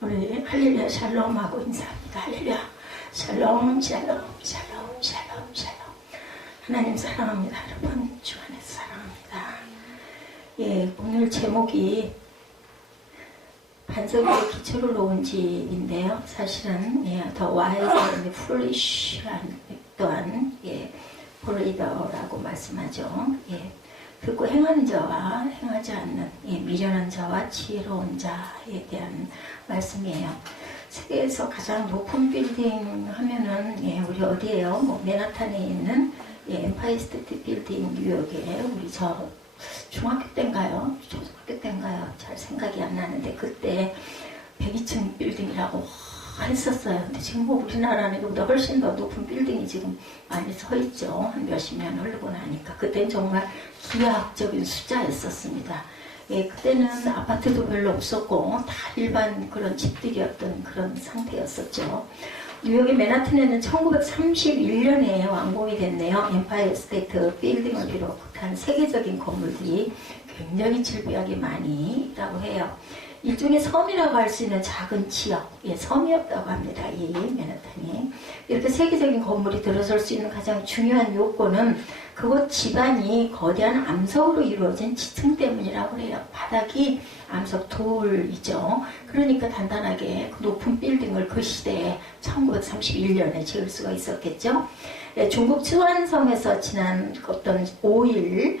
우리 할렐루야 샬롬하고 인사합니다. 할렐루야 샬롬 샬롬 샬롬 샬롬 샬롬. 하나님 사랑합니다. 여러분 주 안에서 사랑합니다. 예, 오늘 제목이 반석의 기초를 놓은 집인데요. 사실은 예, 더 와이즈 앤 풀리시한 또한 예, 볼리더라고 말씀하죠. 예, 듣고 행하는 자와 행하지 않는 예, 미련한 자와 지혜로운 자에 대한 말씀이에요. 세계에서 가장 높은 빌딩 하면은 예, 우리 어디에요? 뭐 맨하탄에 있는 예, 엠파이어 스테이트 빌딩 뉴욕에 우리 저 중학교 때인가요? 초등학교 때인가요? 잘 생각이 안 나는데 그때 102층 빌딩이라고 했었어요. 근데 지금 뭐 우리나라는 이거보다 훨씬 더 높은 빌딩이 지금 많이 서 있죠. 한 몇십 년 흐르고 나니까. 그때는 정말 기하학적인 숫자였었습니다. 예, 그때는 아파트도 별로 없었고 다 일반 그런 집들이었던 그런 상태였었죠. 뉴욕의 맨하튼에는 1931년에 완공이 됐네요. 엠파이어 스테이트 빌딩을 비롯한 세계적인 건물들이 굉장히 질비하게 많이 있다고 해요. 일종의 섬이라고 할 수 있는 작은 지역, 예, 섬이었다고 합니다. 이 맨하탄이. 이렇게 세계적인 건물이 들어설 수 있는 가장 중요한 요건은 그곳 집안이 거대한 암석으로 이루어진 지층 때문이라고 해요. 바닥이 암석 돌이죠. 그러니까 단단하게 그 높은 빌딩을 그 시대에 1931년에 지을 수가 있었겠죠. 예, 중국 쯔완성에서 지난 어떤 5월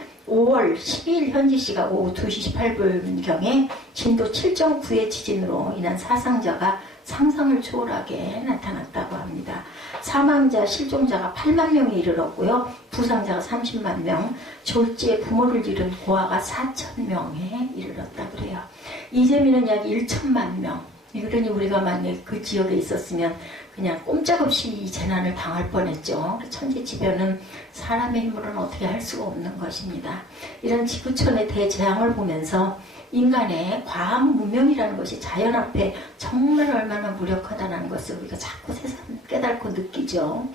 12일 현지 시각 오후 2시 18분경에 진도 7.9의 지진으로 인한 사상자가 상상을 초월하게 나타났다고 합니다. 사망자, 실종자가 8만 명에 이르렀고요. 부상자가 30만 명, 졸지에 부모를 잃은 고아가 4천 명에 이르렀다 그래요. 이재민은 약 1천만 명. 그러니 우리가 만약에 그 지역에 있었으면 그냥 꼼짝없이 이 재난을 당할 뻔했죠. 천재지변은 사람의 힘으로는 어떻게 할 수가 없는 것입니다. 이런 지구촌의 대재앙을 보면서 인간의 과학 문명이라는 것이 자연 앞에 정말 얼마나 무력하다는 것을 우리가 자꾸 세상 깨닫고 느끼죠.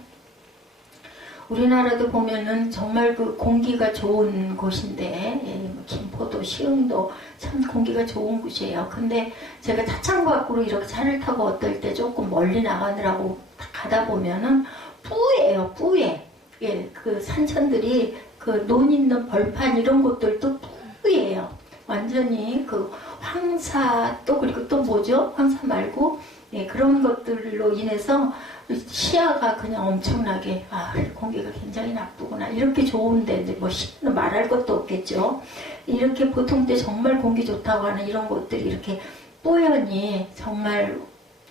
우리나라도 보면은 정말 그 공기가 좋은 곳인데, 예, 뭐 김포도, 시흥도 참 공기가 좋은 곳이에요. 근데 제가 타창 밖으로 이렇게 차를 타고 어떨 때 조금 멀리 나가느라고 가다 보면은 뿌예요, 뿌예. 예, 그 산천들이 그 논 있는 벌판 이런 곳들도 뿌예요. 완전히 그 황사 또 그리고 또 뭐죠? 황사 말고 예, 그런 것들로 인해서 시야가 그냥 엄청나게 공기가 굉장히 나쁘구나 이렇게 좋은데 이제 뭐 말할 것도 없겠죠. 이렇게 보통 때 정말 공기 좋다고 하는 이런 곳들이 이렇게 뽀연히 정말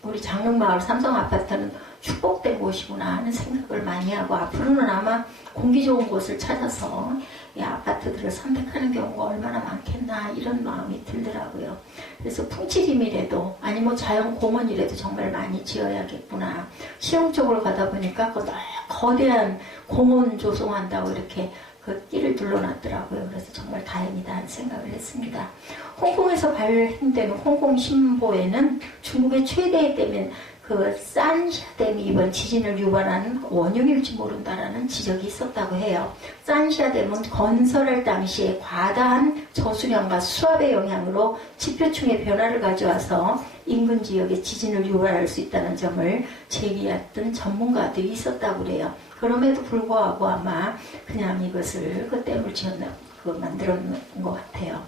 우리 장흥마을 삼성아파트는 축복된 곳이구나 하는 생각을 많이 하고 앞으로는 아마 공기 좋은 곳을 찾아서 이 아파트들을 선택하는 경우가 얼마나 많겠나 이런 마음이 들더라고요. 그래서 풍치림이라도 아니 뭐 자연공원이라도 정말 많이 지어야겠구나. 시흥 쪽으로 가다 보니까 그 거대한 공원 조성한다고 이렇게 그 띠를 둘러놨더라고요. 그래서 정말 다행이다 하는 생각을 했습니다. 홍콩에서 발행되는 홍콩신보에는 중국의 최대의 댐인 그 산샤댐이 이번 지진을 유발한 원흉일지 모른다라는 지적이 있었다고 해요. 산샤댐은 건설할 당시에 과다한 저수량과 수압의 영향으로 지표층의 변화를 가져와서 인근 지역에 지진을 유발할 수 있다는 점을 제기했던 전문가들이 있었다고 그래요. 그럼에도 불구하고 아마 그냥 이것을 그 댐을 만들어 놓은 것 같아요.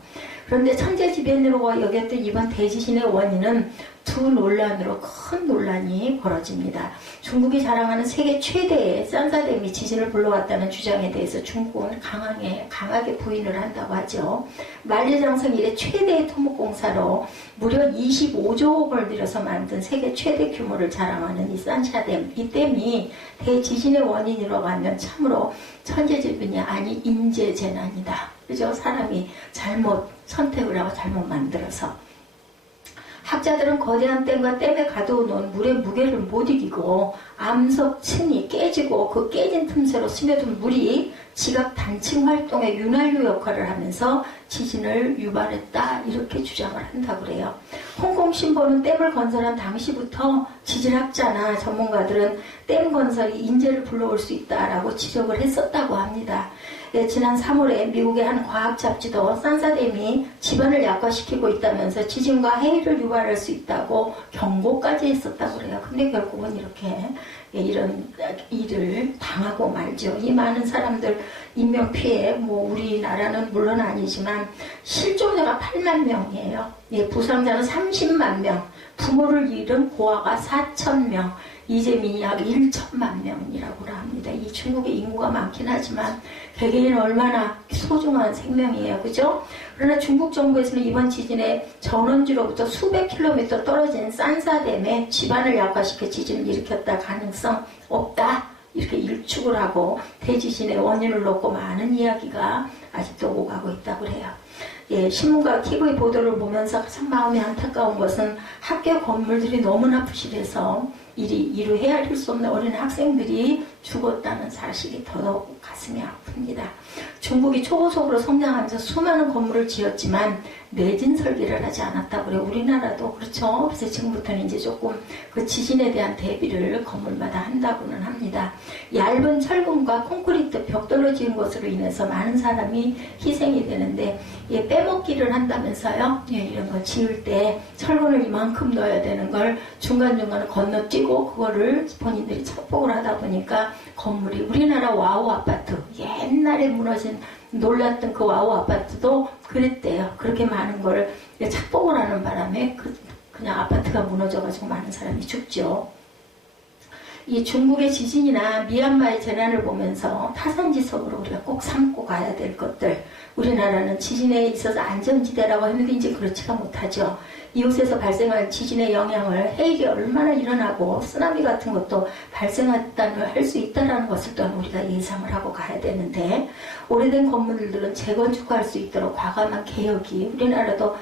그런데 천재지변으로 여겼던 이번 대지진의 원인은 두 논란으로 큰 논란이 벌어집니다. 중국이 자랑하는 세계 최대의 산사댐이 지진을 불러왔다는 주장에 대해서 중국은 강하게 부인을 한다고 하죠. 만리장성 이래 최대의 토목공사로 무려 25조 원을 들여서 만든 세계 최대 규모를 자랑하는 이 산샤댐, 이 댐이 대지진의 원인이라고 하면 참으로 천재지변이 아니 인재재난이다. 그죠? 사람이 잘못 선택을 하고 잘못 만들어서. 학자들은 거대한 댐과 댐에 가둬놓은 물의 무게를 못 이기고 암석층이 깨지고 그 깨진 틈새로 스며든 물이 지각 단층 활동의 윤활유 역할을 하면서 지진을 유발했다 이렇게 주장을 한다고 그래요. 홍콩신보는 댐을 건설한 당시부터 지질학자나 전문가들은 댐 건설이 인재를 불러올 수 있다라고 지적을 했었다고 합니다. 지난 3월에 미국의 한 과학 잡지도 산사댐이 지반을 약화시키고 있다면서 지진과 해일을 유발할 수 있다고 경고까지 했었다고 그래요. 근데 결국은 이렇게 이런 일을 당하고 말죠. 이 많은 사람들 인명피해, 우리나라는 물론 아니지만 실종자가 8만 명이에요. 부상자는 30만 명, 부모를 잃은 고아가 4천 명, 이재민이 약 1천만 명이라고 합니다. 이 중국의 인구가 많긴 하지만 개개인은 얼마나 소중한 생명이에요. 그죠? 그러나 중국 정부에서는 이번 지진의 전원지로부터 수백 킬로미터 떨어진 산사댐에 지반을 약화시켜 지진을 일으켰다 가능성 없다. 이렇게 일축을 하고 대지진의 원인을 놓고 많은 이야기가 아직도 오가고 있다고 해요. 신문과 TV 보도를 보면서 가장 마음이 안타까운 것은 학교 건물들이 너무나 부실해서 이루 헤아릴 수 없는 어린 학생들이 죽었다는 사실이 더더욱 가슴이 아픕니다. 중국이 초고속으로 성장하면서 수많은 건물을 지었지만 내진 설계를 하지 않았다고 그래요. 우리나라도 그렇죠. 그래서 지금부터는 이제 조금 그 지진에 대한 대비를 건물마다 한다고는 합니다. 얇은 철근과 콘크리트 벽돌로 지은 것으로 인해서 많은 사람이 희생이 되는데 빼먹기를 한다면서요. 이런 걸 지을 때 철근을 이만큼 넣어야 되는 걸 중간중간 건너뛰고 그거를 본인들이 착복을 하다 보니까 건물이 우리나라 와우 아파트 옛날에 무너진 놀랐던 그 와우 아파트도 그랬대요. 그렇게 많은 걸 착복을 하는 바람에 그냥 아파트가 무너져가지고 많은 사람이 죽죠. 이 중국의 지진이나 미얀마의 재난을 보면서 타산지석으로 우리가 꼭 삼고 가야 될 것들. 우리나라는 지진에 있어서 안전지대라고 했는데 이제 그렇지가 못하죠. 이곳에서 발생한 지진의 영향을 해일이 얼마나 일어나고 쓰나미 같은 것도 발생했다면 할 수 있다는 것을 또한 우리가 예상을 하고 가야 되는데 오래된 건물들은 재건축할 수 있도록 과감한 개혁이 우리나라도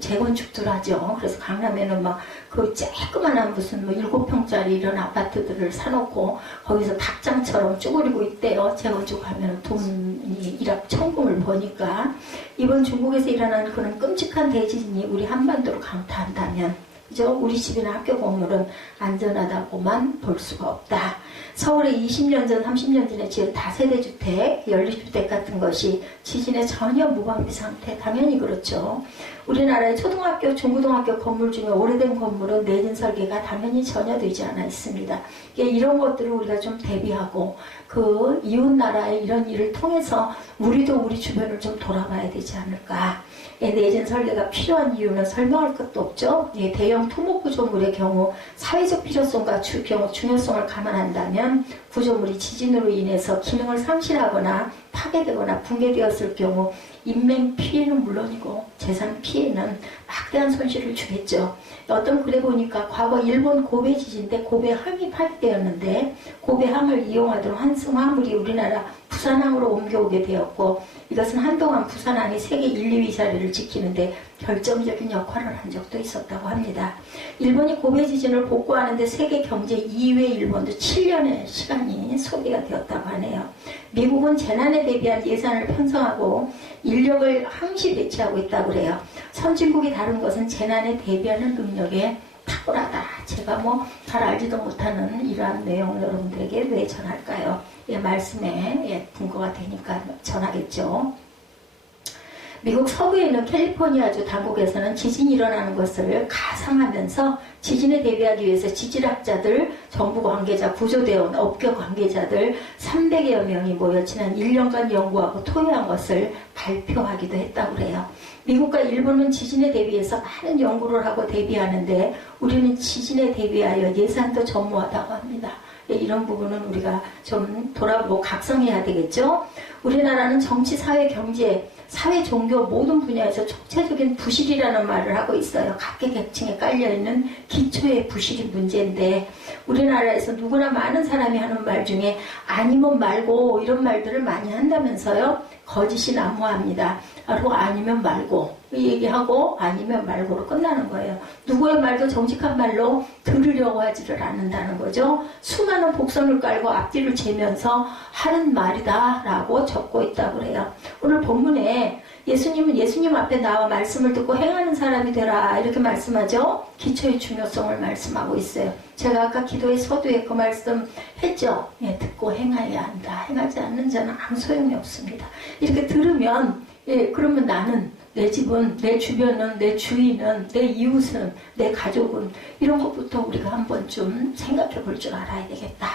재건축들 하죠. 그래서 강남에는 막 그 쬐끄만한 무슨 7평짜리 이런 아파트들을 사놓고 거기서 닭장처럼 쭈그리고 있대요. 재건축하면 돈이 천금을 버니까 이번 중국에서 일어난 그런 끔찍한 대지진이 우리 한반도를 강타한다면 그죠? 우리 집이나 학교 건물은 안전하다고만 볼 수가 없다. 서울에 20년 전, 30년 전에 지은 다세대 주택, 연립주택 같은 것이 지진에 전혀 무방비 상태, 당연히 그렇죠. 우리나라의 초등학교, 중고등학교 건물 중에 오래된 건물은 내진 설계가 당연히 전혀 되지 않아 있습니다. 이런 것들을 우리가 좀 대비하고 그 이웃나라의 이런 일을 통해서 우리도 우리 주변을 좀 돌아봐야 되지 않을까. 내진 설계가 필요한 이유는 설명할 것도 없죠. 대형 토목 구조물의 경우 사회적 필요성과 중요성을 감안한다면 구조물이 지진으로 인해서 기능을 상실하거나 파괴되거나 붕괴되었을 경우 인명 피해는 물론이고 재산 피해는 막대한 손실을 주겠죠. 어떤 글에 보니까 과거 일본 고베 지진 때 고베항이 파괴되었는데 고베항을 이용하던 환승화물이 우리나라 부산항으로 옮겨오게 되었고 이것은 한동안 부산항이 세계 1, 2위 자리를 지키는데 결정적인 역할을 한 적도 있었다고 합니다. 일본이 고베 지진을 복구하는데 세계 경제 2위의 일본도 7년의 시간이 소비가 되었다고 하네요. 미국은 재난에 대비한 예산을 편성하고 인력을 항시 배치하고 있다고 그래요. 선진국이 다른 것은 재난에 대비하는 능력에 탁월하다. 제가 잘 알지도 못하는 이러한 내용을 여러분들에게 왜 전할까요? 말씀에 근거가 되니까 전하겠죠. 미국 서부에 있는 캘리포니아주 당국에서는 지진이 일어나는 것을 가상하면서 지진에 대비하기 위해서 지질학자들, 정부 관계자, 구조대원, 업계 관계자들 300여 명이 모여 지난 1년간 연구하고 토의한 것을 발표하기도 했다고 해요. 미국과 일본은 지진에 대비해서 많은 연구를 하고 대비하는데 우리는 지진에 대비하여 예산도 전무하다고 합니다. 이런 부분은 우리가 좀 돌아보고 각성해야 되겠죠. 우리나라는 정치, 사회, 경제, 사회, 종교 모든 분야에서 총체적인 부실이라는 말을 하고 있어요. 각계각층에 깔려있는 기초의 부실이 문제인데 우리나라에서 누구나 많은 사람이 하는 말 중에 아니면 말고 이런 말들을 많이 한다면서요. 거짓이 난무합니다. 바로 아니면 말고 얘기하고 아니면 말고로 끝나는 거예요. 누구의 말도 정직한 말로 들으려고 하지를 않는다는 거죠. 수많은 복선을 깔고 앞뒤를 재면서 하는 말이다 라고 적고 있다고 그래요. 오늘 본문에 예수님은 예수님 앞에 나와 말씀을 듣고 행하는 사람이 되라 이렇게 말씀하죠. 기초의 중요성을 말씀하고 있어요. 제가 아까 기도의 서두에 그 말씀 했죠. 예, 듣고 행해야 한다. 행하지 않는 자는 아무 소용이 없습니다. 이렇게 들으면 그러면 나는 내 집은, 내 주변은, 내 주인은, 내 이웃은, 내 가족은 이런 것부터 우리가 한번 좀 생각해 볼 줄 알아야 되겠다.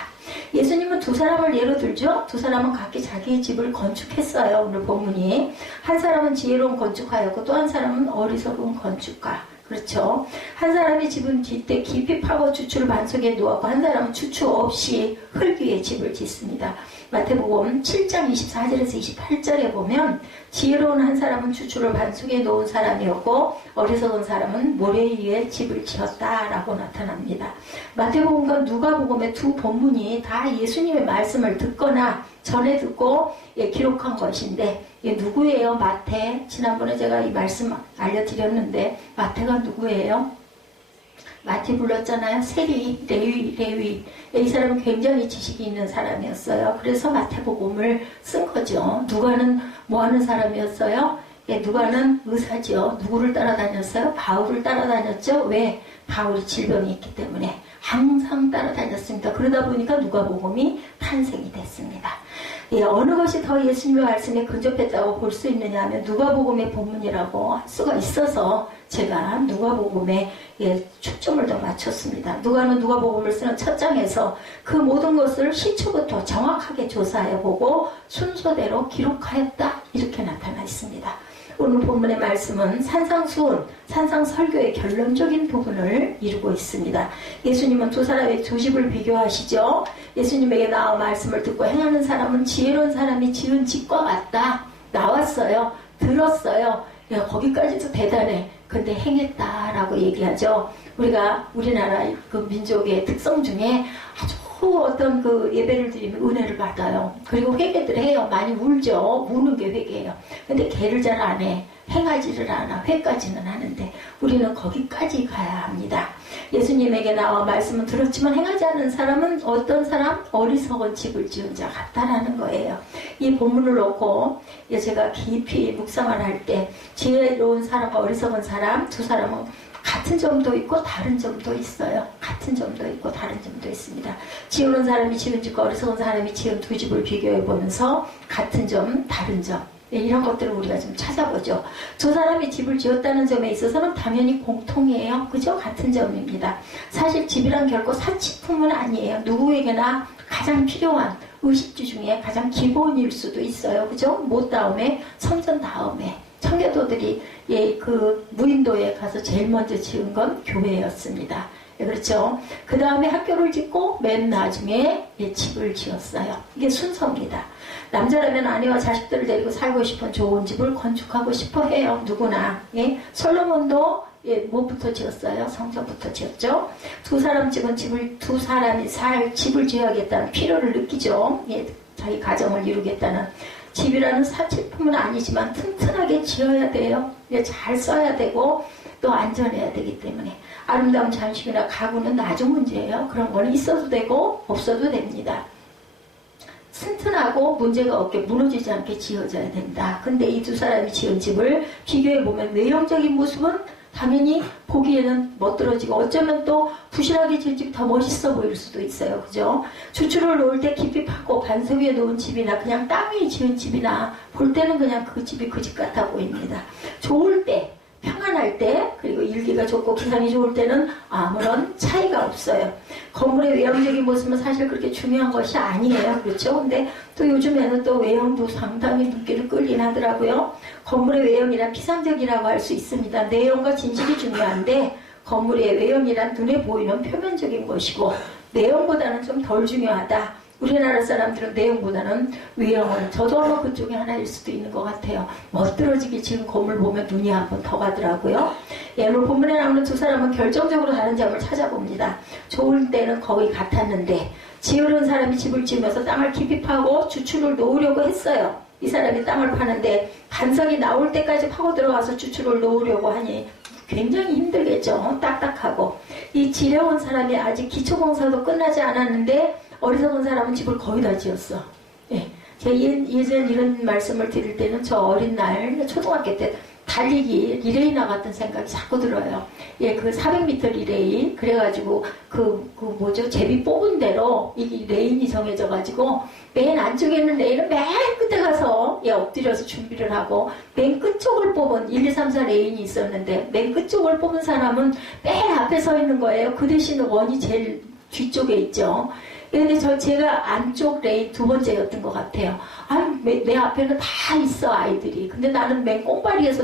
예수님은 두 사람을 예로 들죠. 두 사람은 각기 자기의 집을 건축했어요. 오늘 본문이. 한 사람은 지혜로운 건축가였고 또 한 사람은 어리석은 건축가. 그렇죠. 한 사람이 집은 짓되 깊이 파고 주추를 반석에 놓았고 한 사람은 주추 없이 흙 위에 집을 짓습니다. 마태복음 7장 24절에서 28절에 보면 지혜로운 한 사람은 주추를 반석에 놓은 사람이었고 어리석은 사람은 모래 위에 집을 지었다라고 나타납니다. 마태복음과 누가복음의 두 본문이 다 예수님의 말씀을 듣거나 전에 듣고 기록한 것인데 누구예요? 마태. 지난번에 제가 이 말씀 알려드렸는데 마태가 누구예요? 마태 불렀잖아요. 세리, 레위. 이 사람은 굉장히 지식이 있는 사람이었어요. 그래서 마태복음을 쓴 거죠. 누가는 뭐 하는 사람이었어요? 누가는 의사죠. 누구를 따라다녔어요? 바울을 따라다녔죠. 왜? 바울이 질병이 있기 때문에 항상 따라다녔습니다. 그러다 보니까 누가복음이 탄생이 됐습니다. 어느 것이 더 예수님의 말씀에 근접했다고 볼 수 있느냐 하면 누가복음의 본문이라고 할 수가 있어서 제가 누가복음에 초점을 더 맞췄습니다. 누가는 누가복음을 쓰는 첫 장에서 그 모든 것을 시초부터 정확하게 조사해 보고 순서대로 기록하였다 이렇게 나타나 있습니다. 오늘 본문의 말씀은 산상수훈, 산상설교의 결론적인 부분을 이루고 있습니다. 예수님은 두 사람의 두 집을 비교하시죠. 예수님에게 나와 말씀을 듣고 행하는 사람은 지혜로운 사람이 지은 집과 같다. 나왔어요. 들었어요. 야, 거기까지도 대단해. 근데 행했다라고 얘기하죠. 우리나라 그 민족의 특성 중에 아주 어떤 그 예배를 드리면 은혜를 받아요. 그리고 회개들 해요. 많이 울죠. 우는 게 회개예요. 근데 개를 잘 안 해. 행하지를 않아. 회까지는 하는데 우리는 거기까지 가야 합니다. 예수님에게 나와 말씀은 들었지만 행하지 않는 사람은 어떤 사람? 어리석은 집을 지은 자 같다라는 거예요. 이 본문을 놓고 제가 깊이 묵상을 할 때 지혜로운 사람과 어리석은 사람 두 사람은 같은 점도 있고 다른 점도 있어요. 같은 점도 있고 다른 점도 있습니다. 지혜로운 사람이 지은 집과 어리석은 사람이 지은 두 집을 비교해 보면서 같은 점, 다른 점 이런 것들을 우리가 좀 찾아보죠. 두 사람이 집을 지었다는 점에 있어서는 당연히 공통이에요. 그죠? 같은 점입니다. 사실 집이란 결코 사치품은 아니에요. 누구에게나 가장 필요한 의식주 중에 가장 기본일 수도 있어요. 그죠? 못 다음에 성전 다음에 청교도들이 그 무인도에 가서 제일 먼저 지은 건 교회였습니다. 그렇죠. 그 다음에 학교를 짓고 맨 나중에 집을 지었어요. 이게 순서입니다. 남자라면 아내와 자식들을 데리고 살고 싶은 좋은 집을 건축하고 싶어 해요. 누구나. 솔로몬도 뭐부터 지었어요? 성전부터 지었죠. 두 사람이 살 집을 지어야겠다는 필요를 느끼죠. 자기 가정을 이루겠다는. 집이라는 사치품은 아니지만 튼튼하게 지어야 돼요. 잘 써야 되고 또 안전해야 되기 때문에. 아름다운 잠식이나 가구는 나중 문제예요. 그런 거는 있어도 되고 없어도 됩니다. 튼튼하고 문제가 없게 무너지지 않게 지어져야 된다. 근데 이 두 사람이 지은 집을 비교해보면 외형적인 모습은 당연히 보기에는 멋들어지고 어쩌면 또 부실하게 지은 집이 더 멋있어 보일 수도 있어요. 그죠? 주추를 놓을 때 깊이 파고 반석 위에 놓은 집이나 그냥 땅 위에 지은 집이나 볼 때는 그냥 그 집이 그 집 같아 보입니다. 좋을 때, 평안할 때, 그리고 일기가 좋고 기상이 좋을 때는 아무런 차이가 없어요. 건물의 외형적인 모습은 사실 그렇게 중요한 것이 아니에요. 그렇죠? 근데 또 요즘에는 또 외형도 상당히 눈길을 끌긴 하더라고요. 건물의 외형이란 피상적이라고 할 수 있습니다. 내용과 진실이 중요한데 건물의 외형이란 눈에 보이는 표면적인 것이고 내용보다는 좀 덜 중요하다. 우리나라 사람들은 내용보다는 외형을, 저도 아마 그쪽에 하나일 수도 있는 것 같아요. 멋들어지게 지은 건물 보면 눈이 한 번 더 가더라고요. 오늘 본문에 나오는 두 사람은 결정적으로 다른 점을 찾아봅니다. 좋을 때는 거의 같았는데 지혜로운 사람이 집을 지으면서 땅을 깊이 파고 주추를 놓으려고 했어요. 이 사람이 땅을 파는데 반석이 나올 때까지 파고 들어가서 주추를 놓으려고 하니 굉장히 힘들겠죠. 딱딱하고. 이 지혜로운 사람이 아직 기초공사도 끝나지 않았는데 어리석은 사람은 집을 거의 다 지었어. 제가 예전 이런 말씀을 드릴 때는 저 어린 날, 초등학교 때 달리기 리레이 나갔던 생각이 자꾸 들어요. 예, 그 400m 리레이. 그래가지고, 제비 뽑은 대로 이 레인이 정해져가지고, 맨 안쪽에 있는 레인은 맨 끝에 가서, 예, 엎드려서 준비를 하고, 맨 끝쪽을 뽑은 1, 2, 3, 4 레인이 있었는데, 맨 끝쪽을 뽑은 사람은 맨 앞에 서 있는 거예요. 그 대신 원이 제일 뒤쪽에 있죠. 근데 제가 안쪽 레인 두 번째였던 것 같아요. 내 앞에는 다 있어, 아이들이. 근데 나는 맨 꽁바리에서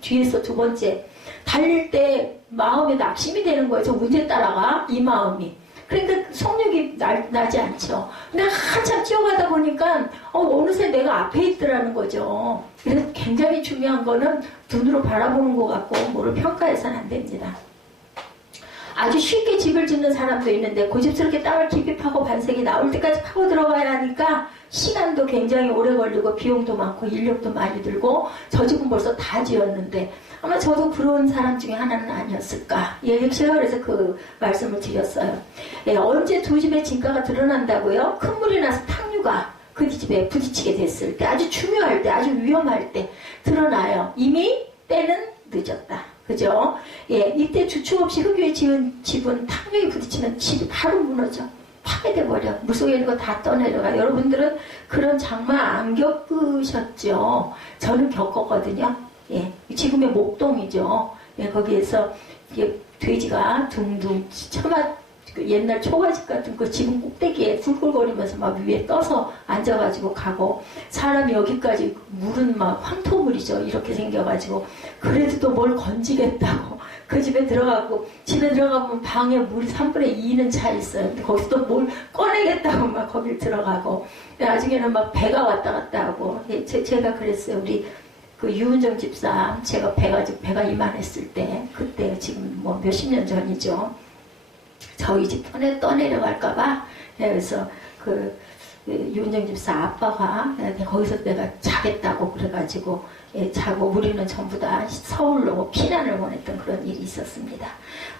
뒤에서 두 번째. 달릴 때 마음에 낙심이 되는 거예요. 저 문제 따라가, 이 마음이. 그러니까 속력이 나지 않죠. 근데 한참 뛰어가다 보니까, 어느새 내가 앞에 있더라는 거죠. 그래서 굉장히 중요한 거는 눈으로 바라보는 것 같고, 뭐를 평가해서는 안 됩니다. 아주 쉽게 집을 짓는 사람도 있는데 고집스럽게 땅을 깊이 파고 반색이 나올 때까지 파고 들어가야 하니까 시간도 굉장히 오래 걸리고 비용도 많고 인력도 많이 들고 저 집은 벌써 다 지었는데 아마 저도 그런 사람 중에 하나는 아니었을까. 예, 제가 그래서 그 말씀을 드렸어요. 예, 언제 두 집의 진가가 드러난다고요? 큰 물이 나서 탕류가 그 집에 부딪히게 됐을 때 아주 중요할 때 아주 위험할 때 드러나요. 이미 때는 늦었다. 그죠? 예, 이때 주춤 없이 흙 위에 지은 집은 탕류에 부딪히면 집이 바로 무너져. 파괴돼 버려. 물속에 있는 거 다 떠내려가. 여러분들은 그런 장마 안 겪으셨죠? 저는 겪었거든요. 예, 지금의 목동이죠. 예, 거기에서 이게 돼지가 둥둥 옛날 초가집 같은 그 지붕 꼭대기에 굴굴거리면서 막 위에 떠서 앉아가지고 가고 사람이 여기까지 물은 막 황토물이죠. 이렇게 생겨가지고 그래도 또 뭘 건지겠다고 그 집에 들어가고 집에 들어가면 방에 물이 3분의 2는 차 있어요. 근데 거기서 또 뭘 꺼내겠다고 막 거길 들어가고 나중에는 막 배가 왔다 갔다 하고 예, 제가 그랬어요. 우리 그 유은정 집사 제가 배가 이만했을 때 그때 지금 뭐 몇십 년 전이죠. 저희 집 떠내려갈까봐 그래서 유은정 집사 아빠가 거기서 내가 자겠다고 그래가지고 자고 우리는 전부 다 서울로 피난을 원했던 그런 일이 있었습니다.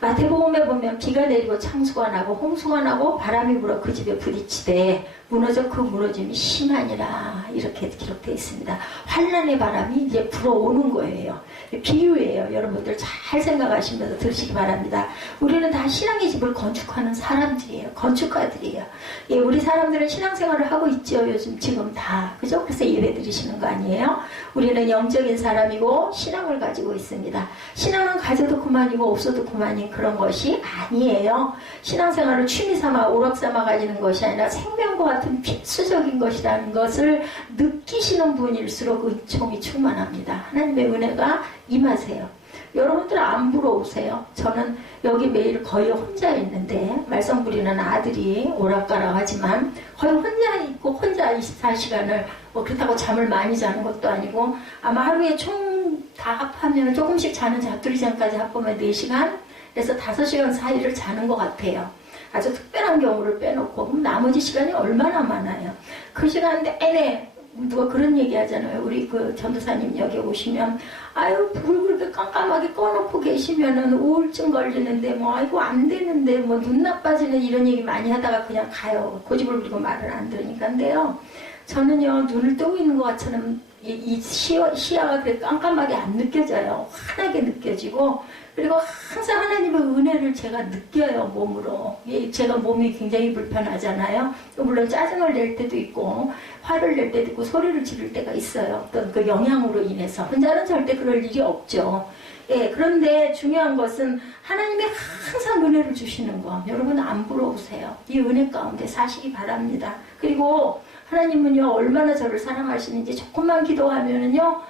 마태복음에 보면 비가 내리고 창수가 나고 홍수가 나고 바람이 불어 그 집에 부딪히되 무너져 그 무너짐이 심하니라 이렇게 기록되어 있습니다. 환난의 바람이 이제 불어오는 거예요. 비유예요. 여러분들 잘 생각하시면서 들으시기 바랍니다. 우리는 다 신앙의 집을 건축하는 사람들이에요. 건축가들이에요. 예, 우리 사람들은 신앙생활을 하고 있죠. 요즘 지금 다. 그죠? 그래서 예배 드리시는 거 아니에요? 우리는 영적인 사람이고 신앙을 가지고 있습니다. 신앙은 가져도 그만이고 없어도 그만인 그런 것이 아니에요. 신앙생활을 취미삼아 오락삼아 가지는 것이 아니라 생명과 같은 필수적인 것이라는 것을 느끼시는 분일수록 은총이 충만합니다. 하나님의 은혜가 임하세요. 여러분들 안 부러우세요? 저는 여기 매일 거의 혼자 있는데 말썽 부리는 아들이 오락가락 하지만 거의 혼자 있고 혼자 24시간을 뭐 그렇다고 잠을 많이 자는 것도 아니고 아마 하루에 총 다 합하면 조금씩 자는 자투리잠까지 합하면 4시간 그래서 5시간 사이를 자는 것 같아요. 아주 특별한 경우를 빼놓고 그럼 나머지 시간이 얼마나 많아요. 그 시간 내내 누가 그런 얘기 하잖아요. 우리 그 전도사님 여기 오시면 아유 불 그렇게 깜깜하게 꺼놓고 계시면은 우울증 걸리는데 뭐 아이고 안 되는데 뭐 눈 나빠지는 이런 얘기 많이 하다가 그냥 가요. 고집을 부리고 말을 안 들으니까인데요. 저는요 눈을 뜨고 있는 것처럼 이 시야가 그렇게 깜깜하게 안 느껴져요. 환하게 느껴지고 그리고 항상 하나님의 은혜를 제가 느껴요, 몸으로. 제가 몸이 굉장히 불편하잖아요. 물론 짜증을 낼 때도 있고, 화를 낼 때도 있고, 소리를 지를 때가 있어요. 어떤 그 영향으로 인해서. 혼자는 절대 그럴 일이 없죠. 예, 그런데 중요한 것은 하나님이 항상 은혜를 주시는 거. 여러분 안 부러우세요. 이 은혜 가운데 사시기 바랍니다. 그리고 하나님은요, 얼마나 저를 사랑하시는지 조금만 기도하면은요,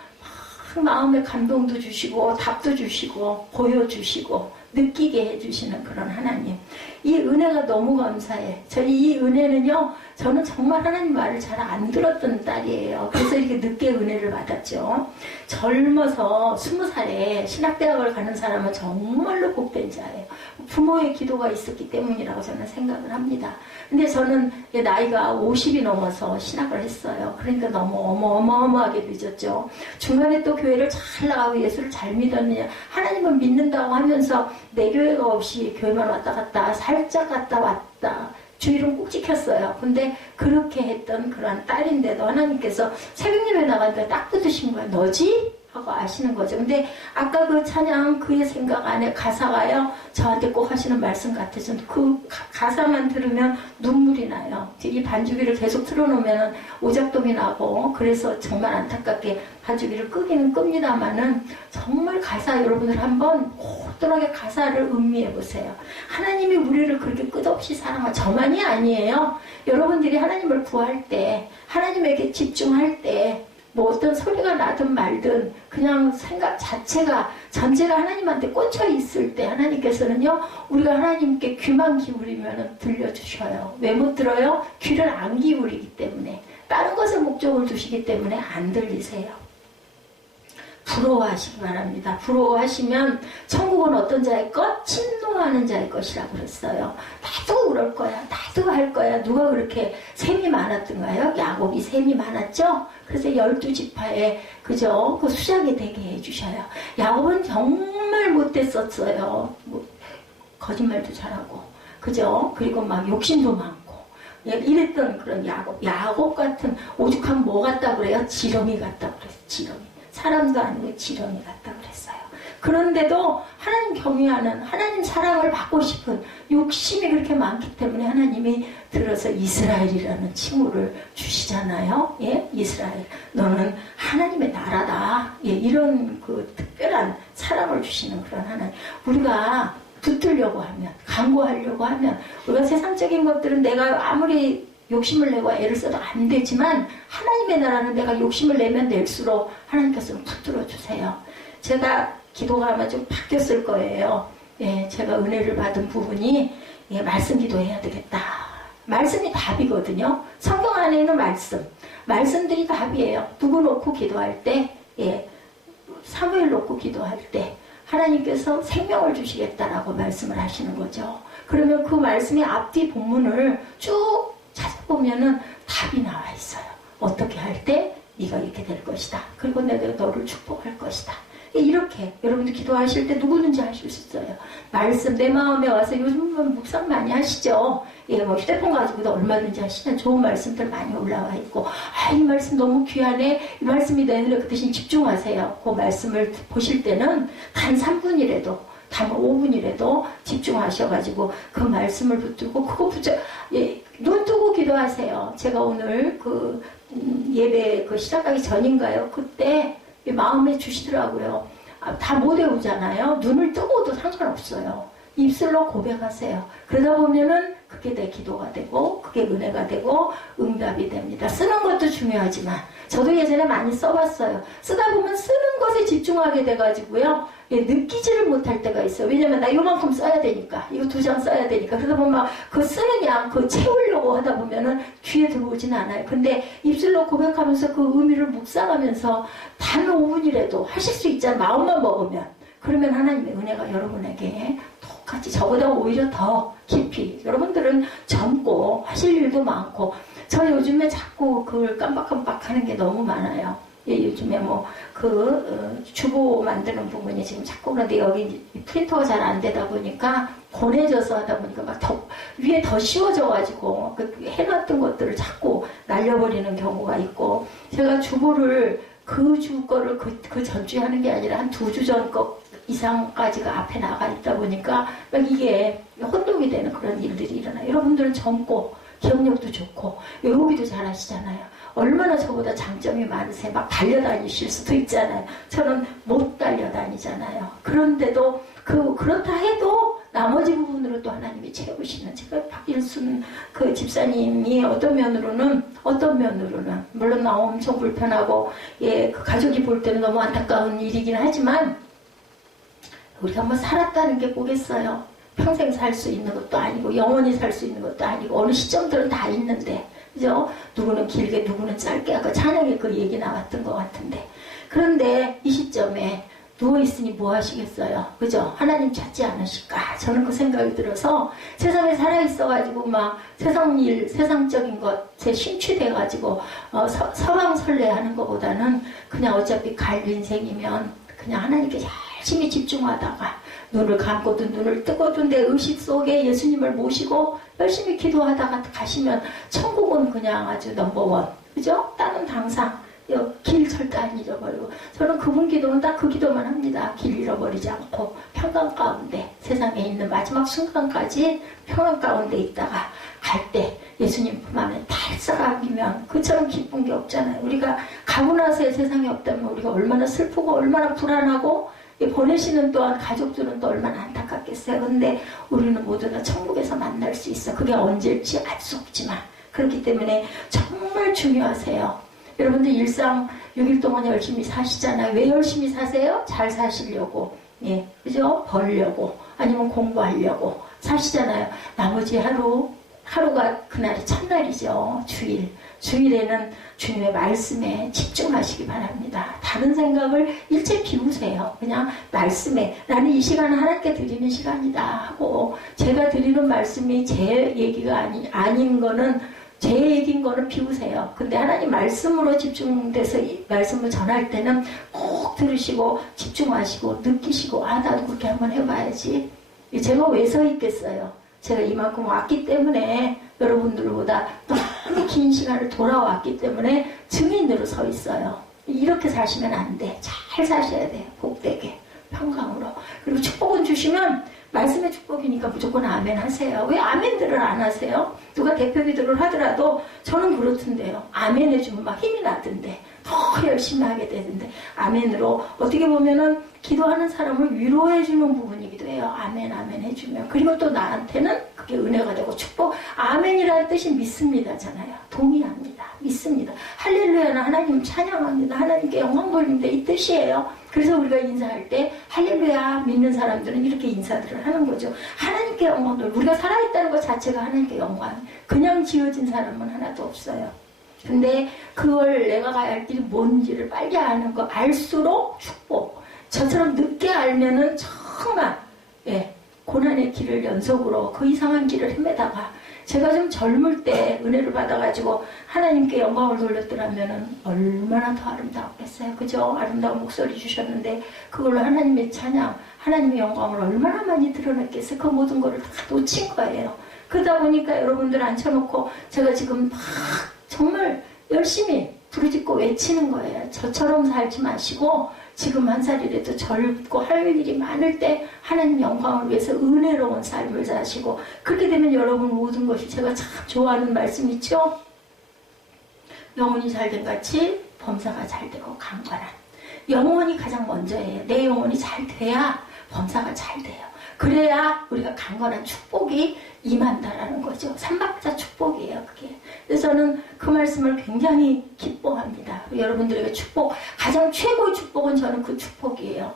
마음의 감동도 주시고 답도 주시고 보여주시고 느끼게 해주시는 그런 하나님. 이 은혜가 너무 감사해. 이 은혜는요, 저는 정말 하나님 말을 잘 안 들었던 딸이에요. 그래서 이렇게 늦게 은혜를 받았죠. 젊어서 20살에 신학대학을 가는 사람은 정말로 복된 자예요. 부모의 기도가 있었기 때문이라고 저는 생각을 합니다. 근데 저는 나이가 50이 넘어서 신학을 했어요. 그러니까 너무 어마어마하게 늦었죠. 중간에 또 교회를 잘 나가고 예수를 잘 믿었느냐. 하나님은 믿는다고 하면서 내 교회가 없이 교회만 왔다 갔다 살짝 갔다 왔다. 주일은 꼭 지켰어요. 근데 그렇게 했던 그런 딸인데도 하나님께서 새벽 예배 나갔는데 딱 붙으신 거예요. 너지? 하고 아시는 거죠. 근데 아까 그 찬양 그의 생각 안에 가사가요, 저한테 꼭 하시는 말씀 같아서 그 가사만 들으면 눈물이 나요. 이 반주기를 계속 틀어놓으면 오작동이 나고, 그래서 정말 안타깝게 반주기를 끄기는 끕니다만은 정말 가사 여러분들 한번 호들하게 가사를 음미해 보세요. 하나님이 우리를 그렇게 끝없이 사랑하고, 저만이 아니에요. 여러분들이 하나님을 구할 때, 하나님에게 집중할 때, 뭐 어떤 소리가 나든 말든 그냥 생각 자체가 전체가 하나님한테 꽂혀 있을 때 하나님께서는요, 우리가 하나님께 귀만 기울이면 들려주셔요. 왜 못 들어요? 귀를 안 기울이기 때문에, 다른 것에 목적을 두시기 때문에 안 들리세요. 부러워하시기 바랍니다. 부러워하시면 천국은 어떤 자의 것? 침노하는 자의 것이라고 그랬어요. 나도 그럴 거야. 나도 할 거야. 누가 그렇게 셈이 많았던가요? 야곱이 셈이 많았죠? 그래서 12지파에 그죠? 그 수장이 되게 해주셔요. 야곱은 정말 못됐었어요. 뭐, 거짓말도 잘하고, 그죠? 그리고 막 욕심도 많고, 이랬던 그런 야곱. 야곱 같은 오죽하면 뭐 같다 그래요? 지렁이 같다 그랬어요. 지렁이. 사람도 아니고 지렁이 같다 그랬어요. 그런데도 하나님 경외하는, 하나님 사랑을 받고 싶은 욕심이 그렇게 많기 때문에 하나님이 들어서 이스라엘이라는 칭호를 주시잖아요. 예, 이스라엘, 너는 하나님의 나라다. 예, 이런 그 특별한 사랑을 주시는 그런 하나님. 우리가 붙들려고 하면, 강구하려고 하면, 우리가 세상적인 것들은 내가 아무리 욕심을 내고 애를 써도 안 되지만, 하나님의 나라는 내가 욕심을 내면 낼수록 하나님께서는 붙들어 주세요. 제가 기도가 아마 좀 바뀌었을 거예요. 예, 제가 은혜를 받은 부분이, 예, 말씀 기도해야 되겠다. 말씀이 답이거든요. 성경 안에 있는 말씀들이 답이에요. 누구 놓고 기도할 때, 예, 사무엘 놓고 기도할 때 하나님께서 생명을 주시겠다라고 말씀을 하시는 거죠. 그러면 그 말씀의 앞뒤 본문을 쭉 찾아보면은 답이 나와 있어요. 어떻게 할 때 네가 이렇게 될 것이다. 그리고 내가 너를 축복할 것이다. 이렇게 여러분들 기도하실 때 누구든지 하실 수 있어요. 말씀 내 마음에 와서, 요즘은 묵상 많이 하시죠. 예, 뭐 휴대폰 가지고도 얼마든지 하시는 좋은 말씀들 많이 올라와 있고, 아, 이 말씀 너무 귀하네. 이 말씀이 내 눈에, 그 대신 집중하세요. 그 말씀을 보실 때는 단 3분이라도, 단 5분이라도 집중하셔가지고 그 말씀을 붙들고 그거 예, 눈 뜨고 기도하세요. 제가 오늘 그 예배 그 시작하기 전인가요? 그때 마음에 주시더라고요. 아, 다 못 외우잖아요. 눈을 뜨고도 상관없어요. 입술로 고백하세요. 그러다 보면은 그게 내 기도가 되고, 그게 은혜가 되고, 응답이 됩니다. 쓰는 것도 중요하지만, 저도 예전에 많이 써봤어요. 쓰다 보면 쓰는 것에 집중하게 돼가지고요, 예, 느끼지를 못할 때가 있어요. 왜냐면 나 요만큼 써야 되니까, 이거 2장 써야 되니까. 그러다 보면 막 그 쓰는 양, 그 채우려고 하다 보면은 귀에 들어오진 않아요. 근데 입술로 고백하면서 그 의미를 묵상하면서 단 5분이라도 하실 수 있잖아요. 마음만 먹으면. 그러면 하나님의 은혜가 여러분에게 똑같이, 저보다 오히려 더 깊이, 여러분들은 젊고 하실 일도 많고, 저 요즘에 자꾸 그걸 깜빡깜빡 하는 게 너무 많아요. 예, 요즘에 뭐 주보 만드는 부분이 지금 자꾸, 그런데 여기 프린터가 잘 안 되다 보니까 고내져서 하다 보니까 막 더 위에 더 씌워져가지고 해놨던 것들을 자꾸 날려버리는 경우가 있고, 제가 주보를 그 주 거를 그 전주에 하는 게 아니라 한 2주 전 거 이상까지가 앞에 나가 있다 보니까 막 이게 혼동이 되는 그런 일들이 일어나요. 여러분들은 젊고 기억력도 좋고 외우기도 잘하시잖아요. 얼마나 저보다 장점이 많으세요. 막 달려다니실 수도 있잖아요. 저는 못 달려다니잖아요. 그런데도 그렇다 해도 나머지 부분으로 또 하나님이 채우시는, 제가 박일순 그 집사님이 어떤 면으로는 물론 나 엄청 불편하고, 예, 그 가족이 볼 때는 너무 안타까운 일이긴 하지만, 우리가 뭐 살았다는 게 뭐겠어요. 평생 살 수 있는 것도 아니고 영원히 살 수 있는 것도 아니고, 어느 시점들은 다 있는데, 그죠? 누구는 길게 누구는 짧게, 아까 찬양에 그 얘기 나왔던 것 같은데, 그런데 이 시점에 누워있으니 뭐 하시겠어요? 그죠? 하나님 찾지 않으실까? 저는 그 생각이 들어서, 세상에 살아있어가지고 막 세상 일, 세상적인 것에 심취돼가지고 서방설레 하는 것보다는 그냥 어차피 갈 인생이면 그냥 하나님께 열심히 집중하다가 눈을 감고도 눈을 뜨고도 내 의식 속에 예수님을 모시고 열심히 기도하다가 가시면 천국은 그냥 아주 넘버원. 그죠? 다른 당상. 길 절대 안 잃어버리고. 저는 그분 기도는 딱 그 기도만 합니다. 길 잃어버리지 않고 평강 가운데 세상에 있는 마지막 순간까지 평강 가운데 있다가 갈 때 예수님 품 안에 달싹 안기면 그처럼 기쁜 게 없잖아요. 우리가 가고 나서의 세상이 없다면 우리가 얼마나 슬프고 얼마나 불안하고 보내시는 또한 가족들은 또 얼마나 안타깝겠어요. 근데 우리는 모두 다 천국에서 만날 수 있어. 그게 언제일지 알 수 없지만 그렇기 때문에 정말 중요하세요. 여러분들 일상 6일 동안 열심히 사시잖아요. 왜 열심히 사세요? 잘 사시려고. 예, 그죠? 벌려고. 아니면 공부하려고 사시잖아요. 나머지 하루가 그날이 첫날이죠. 주일. 주일에는 주님의 말씀에 집중하시기 바랍니다. 다른 생각을 일체 비우세요. 그냥 말씀에 나는 이 시간을 하나님께 드리는 시간이다 하고 제가 드리는 말씀이 제 얘기가 아닌 거는 제 얘기인 거는 비우세요. 근데 하나님 말씀으로 집중돼서 이 말씀을 전할 때는 꼭 들으시고 집중하시고 느끼시고 나도 그렇게 한번 해봐야지. 제가 왜 서 있겠어요? 제가 이만큼 왔기 때문에 여러분들보다 너무 긴 시간을 돌아왔기 때문에 증인으로 서 있어요. 이렇게 사시면 안 돼. 잘 사셔야 돼요. 복되게 평강으로. 그리고 축복은 주시면 말씀의 축복이니까 무조건 아멘 하세요. 왜 아멘들을 안 하세요? 누가 대표 기도를 하더라도 저는 그렇던데요. 아멘 해주면 막 힘이 나던데 더 열심히 하게 되던데 아멘으로 어떻게 보면은 기도하는 사람을 위로해주는 부분이기도 해요. 아멘 아멘 해주면. 그리고 또 나한테는 그게 은혜가 되고 축복. 아멘이라는 뜻이 믿습니다잖아요. 동의합니다. 믿습니다. 할렐루야는 하나님 찬양합니다. 하나님께 영광 돌립니다. 이 뜻이에요. 그래서 우리가 인사할 때 할렐루야 믿는 사람들은 이렇게 인사들을 하는 거죠. 하나님께 영광 돌. 우리가 살아있다는 것 자체가 하나님께 영광. 그냥 지어진 사람은 하나도 없어요. 근데 그걸 내가 가야 할 길이 뭔지를 빨리 아는 거 알수록 축복. 저처럼 늦게 알면은 정말 고난의 길을 연속으로 그 이상한 길을 헤매다가 제가 좀 젊을 때 은혜를 받아가지고 하나님께 영광을 돌렸더라면은 얼마나 더 아름다웠겠어요. 그죠? 아름다운 목소리 주셨는데 그걸로 하나님의 찬양, 하나님의 영광을 얼마나 많이 드러냈겠어요. 그 모든 거를 다 놓친 거예요. 그러다 보니까 여러분들 앉혀놓고 제가 지금 막 정말 열심히 부르짖고 외치는 거예요. 저처럼 살지 마시고 지금 한 살이라도 젊고 할 일이 많을 때 하나님 영광을 위해서 은혜로운 삶을 사시고 그렇게 되면 여러분 모든 것이 제가 참 좋아하는 말씀 있죠? 영혼이 잘된 같이 범사가 잘되고 강건한. 영혼이 가장 먼저예요. 내 영혼이 잘 돼야 범사가 잘 돼요. 그래야 우리가 강건한 축복이 임한다라는 거죠. 삼박자 축복이에요, 그게. 그래서 저는 그 말씀을 굉장히 기뻐합니다. 여러분들에게 축복, 가장 최고의 축복은 저는 그 축복이에요.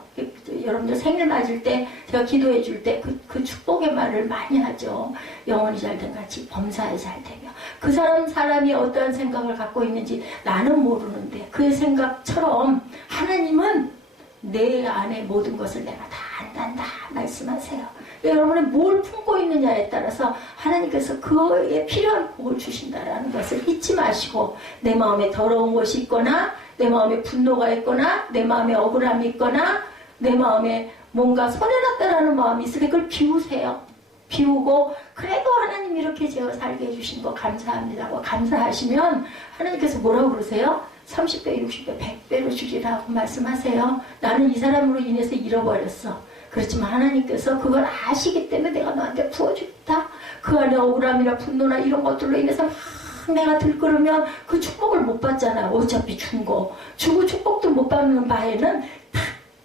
여러분들 생일 맞을 때, 제가 기도해 줄 때 그 축복의 말을 많이 하죠. 영혼이 잘된 같이 범사에 잘 되며. 그 사람이 어떠한 생각을 갖고 있는지 나는 모르는데 그의 생각처럼 하나님은 내 안에 모든 것을 내가 다 안단다 말씀하세요. 여러분이 뭘 품고 있느냐에 따라서 하나님께서 그에 필요한 복을 주신다라는 것을 잊지 마시고 내 마음에 더러운 것이 있거나 내 마음에 분노가 있거나 내 마음에 억울함이 있거나 내 마음에 뭔가 손해났다라는 마음이 있으니 그걸 비우세요. 비우고 그래도 하나님 이렇게 제가 살게 해주신 거 감사합니다고 감사하시면 하나님께서 뭐라고 그러세요? 30배, 60배, 100배로 주리라고 말씀하세요. 나는 이 사람으로 인해서 잃어버렸어. 그렇지만 하나님께서 그걸 아시기 때문에 내가 너한테 부어주겠다. 그 안에 억울함이나 분노나 이런 것들로 인해서 막 내가 들끓으면 그 축복을 못 받잖아요. 어차피 주고 축복도 못 받는 바에는 다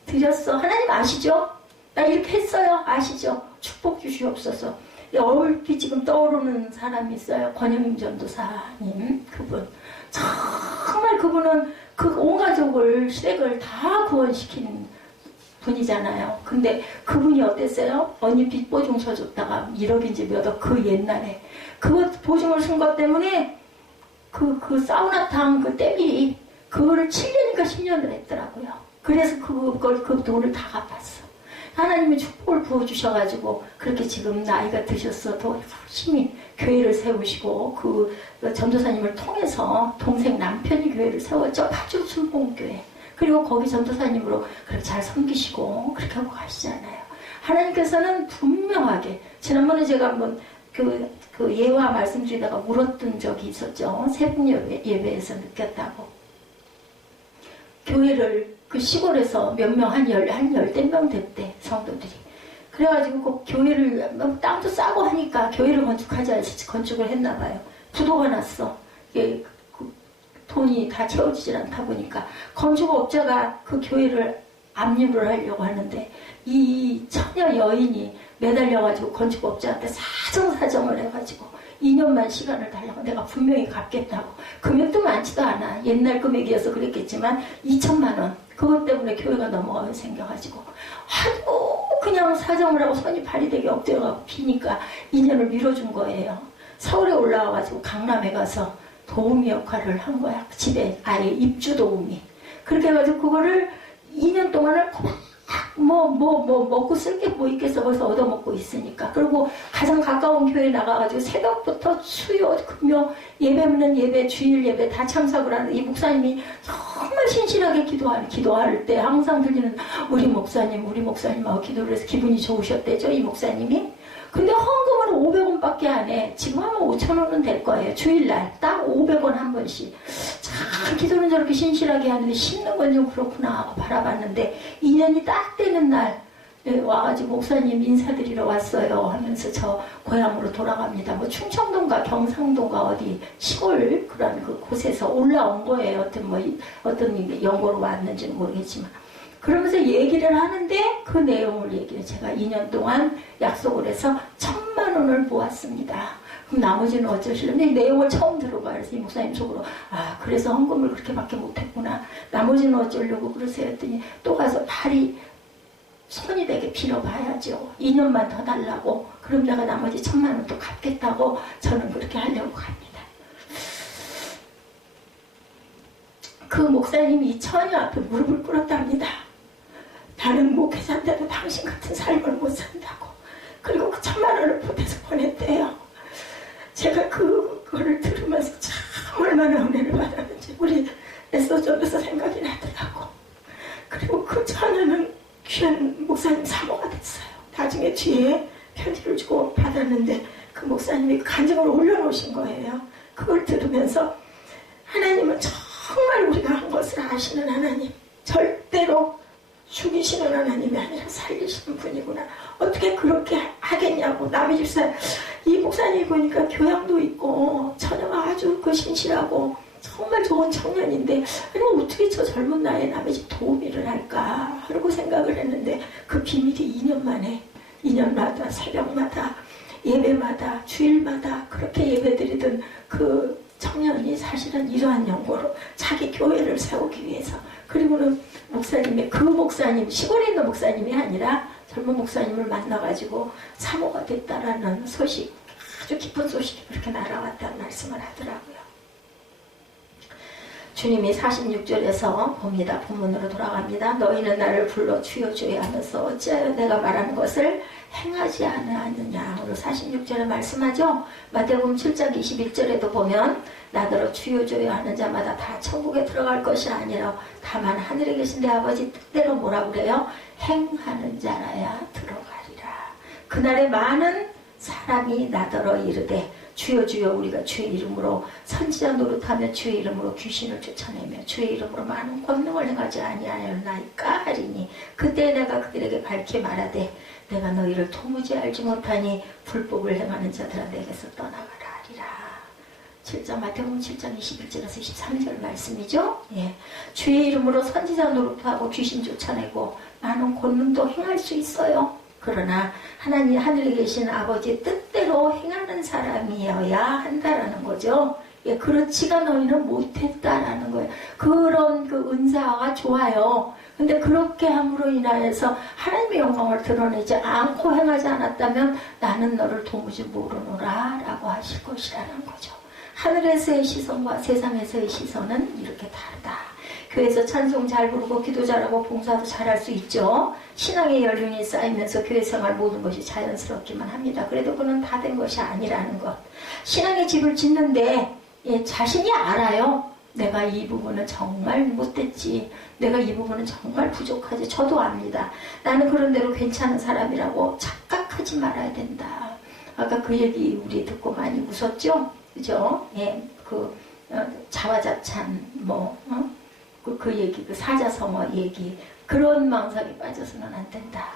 드렸어. 하나님 아시죠? 나 이렇게 했어요. 아시죠? 축복 주시옵소서. 얼핏 지금 떠오르는 사람이 있어요. 권영임 전도사님 그분. 정말 그분은 그 온 가족을 시댁을 다 구원시킨 분이잖아요. 근데 그분이 어땠어요? 언니 빚 보증 서줬다가 1억인지 몇억 그 옛날에 그거 보증을 쓴 것 때문에 그 사우나탕 그 때밀이 그거를 7년인가 10년을 했더라고요. 그래서 그 돈을 다 갚았어. 하나님이 축복을 부어주셔가지고 그렇게 지금 나이가 드셨어도 열심히 교회를 세우시고 그 전도사님을 통해서 동생 남편이 교회를 세웠죠. 파주 순봉교회. 그리고 거기 전도사님으로 그렇게 잘 섬기시고 그렇게 하고 가시잖아요. 하나님께서는 분명하게, 지난번에 제가 한번 그 예화 말씀드리다가 물었던 적이 있었죠. 새벽 예배에서 느꼈다고. 교회를 그 시골에서 몇 명, 한 열댓 명 됐대, 성도들이. 그래가지고 그 교회를, 땅도 싸고 하니까 교회를 건축하지, 건축을 했나 봐요. 부도가 났어. 이게 돈이 다 채워지질 않다 보니까 건축업자가 그 교회를 압류를 하려고 하는데 이 처녀 여인이 매달려가지고 건축업자한테 사정사정을 해가지고 2년만 시간을 달라고, 내가 분명히 갚겠다고. 금액도 많지도 않아. 옛날 금액이어서 그랬겠지만 2천만 원. 그것 때문에 교회가 넘어가게 생겨가지고 하도 그냥 사정을 하고 손이 발이 되게 엎드려가고 비니까 2년을 미뤄준 거예요. 서울에 올라와가지고 강남에 가서 도우미 역할을 한 거야. 집에 아예 입주 도우미. 그렇게 해가지고 그거를 2년 동안을 먹고 쓸 게 뭐 있겠어. 거기서 얻어먹고 있으니까. 그리고 가장 가까운 교회에 나가가지고 새벽부터 수요, 금요, 예배는 예배, 주일 예배 다 참석을 하는 이 목사님이 정말 신실하게 기도할 때 항상 들리는 우리 목사님하고 기도를 해서 기분이 좋으셨대죠. 이 목사님이. 근데 헌금은 500원밖에 안 해. 지금 하면 5,000원은 될 거예요. 주일날 딱 500원 한 번씩. 참 기도는 저렇게 신실하게 하는데 심는 건 좀 그렇구나 하고 바라봤는데 2년이 딱 되는 날 와가지고 목사님 인사드리러 왔어요 하면서 저 고향으로 돌아갑니다. 뭐 충청도인가 경상도인가 어디 시골 그런 그 곳에서 올라온 거예요. 어떤 연고로 왔는지는 모르겠지만. 그러면서 얘기를 하는데 그 내용을 얘기해. 제가 2년 동안 약속을 해서 1,000만 원을 모았습니다. 그럼 나머지는 어쩌실런데 이 내용을 처음 들어봐요. 그래서 이 목사님 속으로 그래서 헌금을 그렇게밖에 못했구나. 나머지는 어쩌려고 그러세요 했더니 또 가서 손이 되게 빌어봐야죠. 2년만 더 달라고. 그럼 내가 나머지 1,000만 원 또 갚겠다고 저는 그렇게 하려고 합니다. 그 목사님이 이 처녀 앞에 무릎을 꿇었답니다. 다른 목회자인데도 당신 같은 삶을 못 산다고. 그리고 그 1,000만 원을 보태서 보냈대요. 제가 그거를 들으면서 참 얼마나 은혜를 받았는지 우리 에서점에서 생각이 나더라고. 그리고 그 처녀는 귀한 목사님 사모가 됐어요. 나중에 뒤에 편지를 주고 받았는데 그 목사님이 간증을 올려놓으신 거예요. 그걸 들으면서 하나님은 정말 우리가 한 것을 아시는 하나님, 절대로 죽이시는 하나님이 아니라 살리시는 분이구나. 어떻게 그렇게 하겠냐고. 남의 집사 이 목사님 보니까 교양도 있고 처녀가 아주 신실하고 정말 좋은 청년인데 아니 어떻게 저 젊은 나이에 남의 집 도우미를 할까 하고 생각을 했는데 그 비밀이 2년 만에 2년마다 새벽마다 예배마다 주일마다 그렇게 예배드리던 그 청년이 사실은 이러한 연고로 자기 교회를 세우기 위해서, 그리고는 목사님의 그 목사님, 시골에 있는 목사님이 아니라 젊은 목사님을 만나가지고 사모가 됐다라는 소식, 아주 기쁜 소식이 그렇게 날아왔다는 말씀을 하더라고요. 주님이 46절에서 봅니다. 본문으로 돌아갑니다. 너희는 나를 불러 주여 주여 하면서 어찌하여 내가 말하는 것을 행하지 않느냐. 오늘 46절에 말씀하죠. 마태복음 7장 21절에도 보면 나더러 주여 주여 하는 자마다 다 천국에 들어갈 것이 아니라 다만 하늘에 계신 내 아버지 뜻대로 뭐라 그래요? 행하는 자라야 들어가리라. 그날에 많은 사람이 나더러 이르되 주여 주여 우리가 주의 이름으로 선지자 노릇하며 주의 이름으로 귀신을 쫓아내며 주의 이름으로 많은 권능을 행하지 아니하였나이까 하리니 그때 내가 그들에게 밝히 말하되 내가 너희를 도무지 알지 못하니 불법을 행하는 자들아 내게서 떠나가라 하리라. 7장 마태복음 7장 21절에서 23절 말씀이죠. 예. 주의 이름으로 선지자 노릇하고 귀신 쫓아내고 많은 권능도 행할 수 있어요. 그러나 하나님 하늘에 계신 아버지의 뜻대로 행하는 사람이어야 한다라는 거죠. 예, 그렇지가 너희는 못했다라는 거예요. 그런 그 은사가 좋아요. 근데 그렇게 함으로 인하여서 하나님의 영광을 드러내지 않고 행하지 않았다면 나는 너를 도무지 모르노라 라고 하실 것이라는 거죠. 하늘에서의 시선과 세상에서의 시선은 이렇게 다르다. 교회에서 찬송 잘 부르고 기도 잘하고 봉사도 잘할 수 있죠. 신앙의 연륜이 쌓이면서 교회 생활 모든 것이 자연스럽기만 합니다. 그래도 그는 다 된 것이 아니라는 것. 신앙의 집을 짓는데 자신이 알아요. 내가 이 부분은 정말 못됐지. 내가 이 부분은 정말 부족하지. 저도 압니다. 나는 그런 대로 괜찮은 사람이라고 착각하지 말아야 된다. 아까 그 얘기 우리 듣고 많이 웃었죠? 그죠? 예, 자화자찬, 그 얘기, 그 사자성어 얘기. 그런 망상에 빠져서는 안 된다.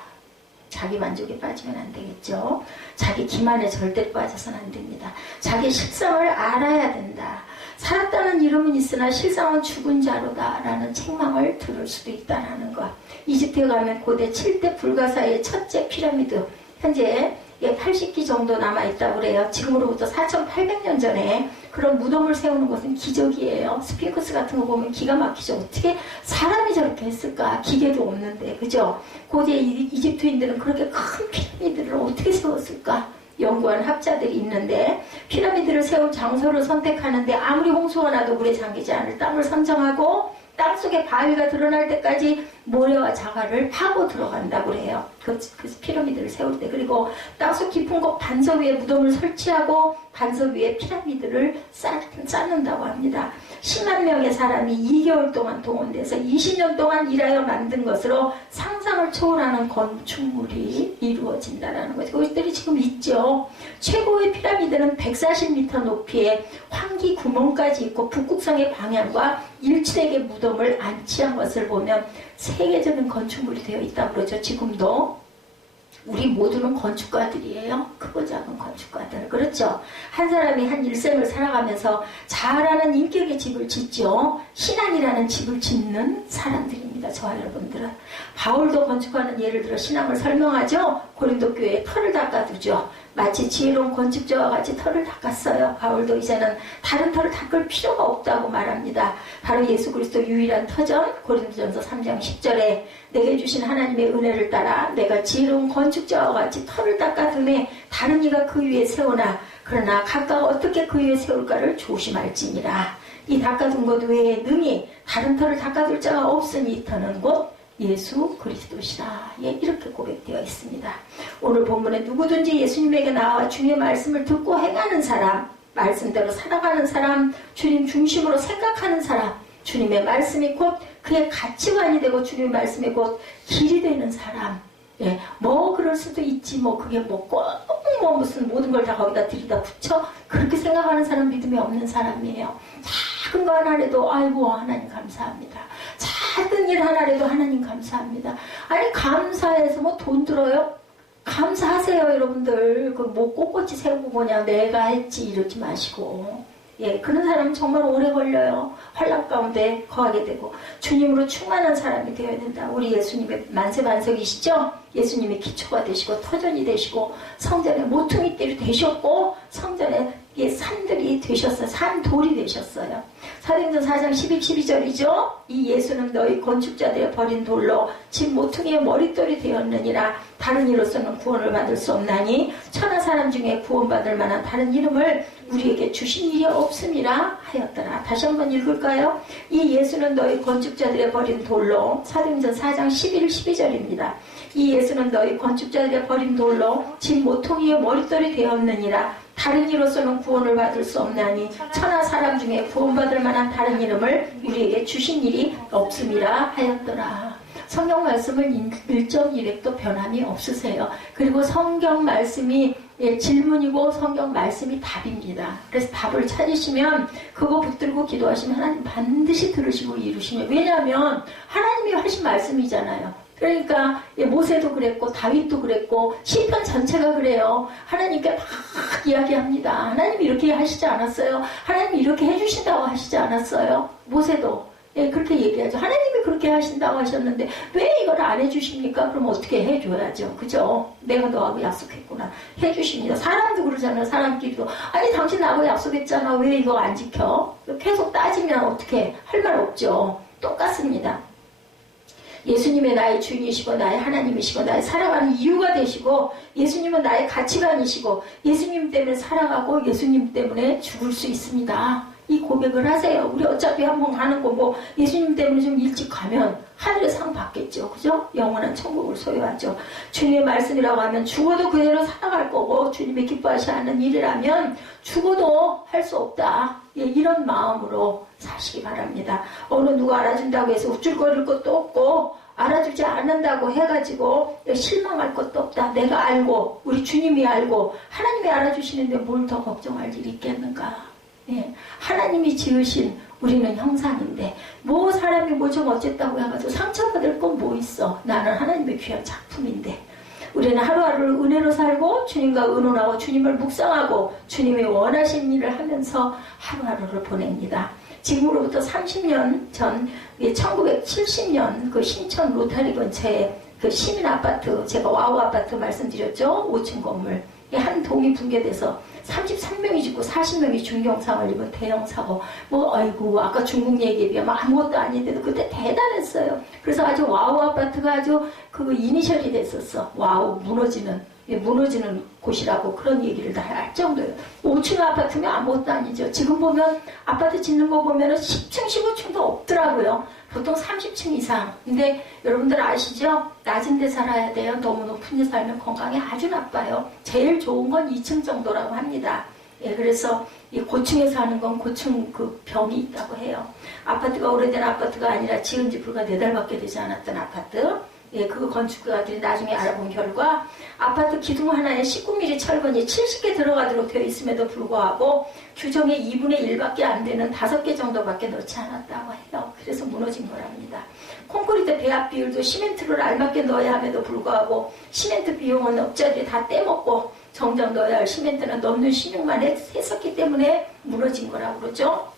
자기 만족에 빠지면 안 되겠죠. 자기 기만에 절대 빠져서는 안 됩니다. 자기 실상을 알아야 된다. 살았다는 이름은 있으나 실상은 죽은 자로다 라는 책망을 들을 수도 있다는 것. 이집트에 가면 고대 7대 불가사의 첫째 피라미드, 현재 80기 정도 남아있다고 그래요. 지금으로부터 4,800년 전에 그런 무덤을 세우는 것은 기적이에요. 스핑크스 같은 거 보면 기가 막히죠. 어떻게 사람이 저렇게 했을까? 기계도 없는데, 그죠? 고대 이집트인들은 그렇게 큰 피라미드를 어떻게 세웠을까? 연구한 학자들이 있는데, 피라미드를 세울 장소를 선택하는데 아무리 홍수가 나도 물에 잠기지 않을 땅을 선정하고 땅속에 바위가 드러날 때까지 모래와 자갈을 파고 들어간다고 그래요. 그 피라미드를 세울 때. 그리고 땅속 깊은 곳 반석 위에 무덤을 설치하고 반석 위에 피라미드를 쌓는다고 합니다. 10만 명의 사람이 2개월 동안 동원돼서 20년 동안 일하여 만든 것으로 상상을 초월하는 건축물이 이루어진다는 거죠. 그것들이 지금 있죠. 최고의 피라미드는 140m 높이에 환기 구멍까지 있고 북극성의 방향과 일치되게 무덤을 안치한 것을 보면 세계적인 건축물이 되어 있다고 그러죠. 지금도 우리 모두는 건축가들이에요. 크고 작은 건축가들. 그렇죠? 한 사람이 한 일생을 살아가면서 잘하는 인격의 집을 짓죠. 신앙이라는 집을 짓는 사람들입니다. 저와 여러분들은. 바울도 건축하는 예를 들어 신앙을 설명하죠. 고린도 교회에 터를 닦아두죠. 마치 지혜로운 건축자와 같이 터를 닦았어요. 바울도 이제는 다른 터를 닦을 필요가 없다고 말합니다. 바로 예수 그리스도 유일한 터전, 고린도전서 3장 10절에 내게 주신 하나님의 은혜를 따라 내가 지혜로운 건축자와 같이 터를 닦아두매 다른 이가 그 위에 세우나 그러나 각각 어떻게 그 위에 세울까를 조심할지니라. 이 닦아둔 것 외에 능히 다른 터를 닦아둘 자가 없으니 이 터는 곧 예수 그리스도시라. 예, 이렇게 고백되어 있습니다. 오늘 본문에 누구든지 예수님에게 나와 주님의 말씀을 듣고 행하는 사람, 말씀대로 살아가는 사람, 주님 중심으로 생각하는 사람, 주님의 말씀이 곧 그의 가치관이 되고 주님의 말씀이 곧 길이 되는 사람. 예, 그럴 수도 있지. 그게 무슨 모든 걸 다 거기다 들이다 붙여? 그렇게 생각하는 사람 믿음이 없는 사람이에요. 작은 거 하나라도 아이고 하나님 감사합니다. 작은 일 하나라도 하나님 감사합니다. 아니 감사해서 돈 들어요? 감사하세요 여러분들. 꼿꼿이 세우고 내가 했지 이러지 마시고. 예, 그런 사람은 정말 오래 걸려요. 환락 가운데 거하게 되고 주님으로 충만한 사람이 되어야 된다. 우리 예수님의 만세반석이시죠? 예수님의 기초가 되시고 터전이 되시고 성전의 모퉁이들이 되셨고 성전의 산들이 되셨어요. 산돌이 되셨어요. 사도행전 4장 12절이죠. 이 예수는 너희 건축자들의 버린 돌로 집 모퉁이의 머릿돌이 되었느니라. 다른 이로서는 구원을 받을 수 없나니 천하 사람 중에 구원받을 만한 다른 이름을 우리에게 주신 일이 없음이라 하였더라. 다시 한번 읽을까요? 이 예수는 너희 건축자들의 버린 돌로, 사도행전 4장 12절입니다. 이 예수는 너희 건축자들의 버린 돌로 집 모퉁이의 머릿돌이 되었느니라. 다른 이로서는 구원을 받을 수 없나니 천하 사람 중에 구원받을 만한 다른 이름을 우리에게 주신 일이 없음이라 하였더라. 성경 말씀을 1.1획도 변함이 없으세요. 그리고 성경 말씀이 질문이고 성경 말씀이 답입니다. 그래서 답을 찾으시면 그거 붙들고 기도하시면 하나님 반드시 들으시고 이루시면, 왜냐하면 하나님이 하신 말씀이잖아요. 그러니까 모세도 그랬고 다윗도 그랬고 시편 전체가 그래요. 하나님께 막 이야기합니다. 하나님이 이렇게 하시지 않았어요? 하나님이 이렇게 해주신다고 하시지 않았어요? 모세도 그렇게 얘기하죠. 하나님이 그렇게 하신다고 하셨는데 왜 이걸 안 해주십니까? 그럼 어떻게 해줘야죠. 그죠? 내가 너하고 약속했구나. 해주십니다. 사람도 그러잖아요. 사람끼리도. 아니 당신 나하고 약속했잖아. 왜 이거 안 지켜? 계속 따지면 어떻게 할 말 없죠. 똑같습니다. 예수님은 나의 주인이시고 나의 하나님이시고 나의 살아가는 이유가 되시고 예수님은 나의 가치관이시고 예수님 때문에 살아가고 예수님 때문에 죽을 수 있습니다. 이 고백을 하세요. 우리 어차피 한번 가는 거고 예수님 때문에 좀 일찍 가면 하늘의 상 받겠죠. 그죠? 영원한 천국을 소유하죠. 주님의 말씀이라고 하면 죽어도 그대로 살아갈 거고 주님이 기뻐하시 않는 일이라면 죽어도 할 수 없다. 예, 이런 마음으로 사시기 바랍니다. 어느 누가 알아준다고 해서 우쭐거릴 것도 없고 알아주지 않는다고 해가지고 실망할 것도 없다. 내가 알고 우리 주님이 알고 하나님이 알아주시는데 뭘 더 걱정할 일이 있겠는가. 예, 하나님이 지으신 우리는 형상인데 뭐 사람이 뭐 좀 어쨌다고 해가지고 상처받을 건 뭐 있어. 나는 하나님의 귀한 작품인데 우리는 하루하루를 은혜로 살고 주님과 의논하고 주님을 묵상하고 주님이 원하신 일을 하면서 하루하루를 보냅니다. 지금으로부터 30년 전 1970년 그 신천 로타리 근처에 그 시민 아파트, 제가 와우 아파트 말씀드렸죠. 5층 건물 한 동이 붕괴돼서 33명이 죽고 40명이 중경상을 입은 대형 사고. 뭐 아이고 아까 중국 얘기에 비하면 아무것도 아닌데도 그때 대단했어요. 그래서 아주 와우 아파트가 아주 그 이니셜이 됐었어. 와우 무너지는 곳이라고 그런 얘기를 다 할 정도예요. 5층 아파트면 아무것도 아니죠. 지금 보면 아파트 짓는 거 보면은 10층 15층도 없더라고요. 보통 30층 이상. 근데 여러분들 아시죠? 낮은 데 살아야 돼요. 너무 높은 데 살면 건강이 아주 나빠요. 제일 좋은 건 2층 정도라고 합니다. 예, 그래서 이 고층에 사는 건 고층 그 병이 있다고 해요. 아파트가 오래된 아파트가 아니라 지은 지 불과 4달밖에 되지 않았던 아파트. 예, 그 건축가들이 나중에 알아본 결과 아파트 기둥 하나에 19mm 철근이 70개 들어가도록 되어 있음에도 불구하고 규정의 2분의 1밖에 안 되는 5개 정도밖에 넣지 않았다고 해요. 그래서 무너진 거랍니다. 콘크리트 배합 비율도 시멘트를 알맞게 넣어야 함에도 불구하고 시멘트 비용은 업자들이 다 떼먹고 정작 넣어야 할 시멘트는 넣는 신용만 했었기 때문에 무너진 거라고 그러죠.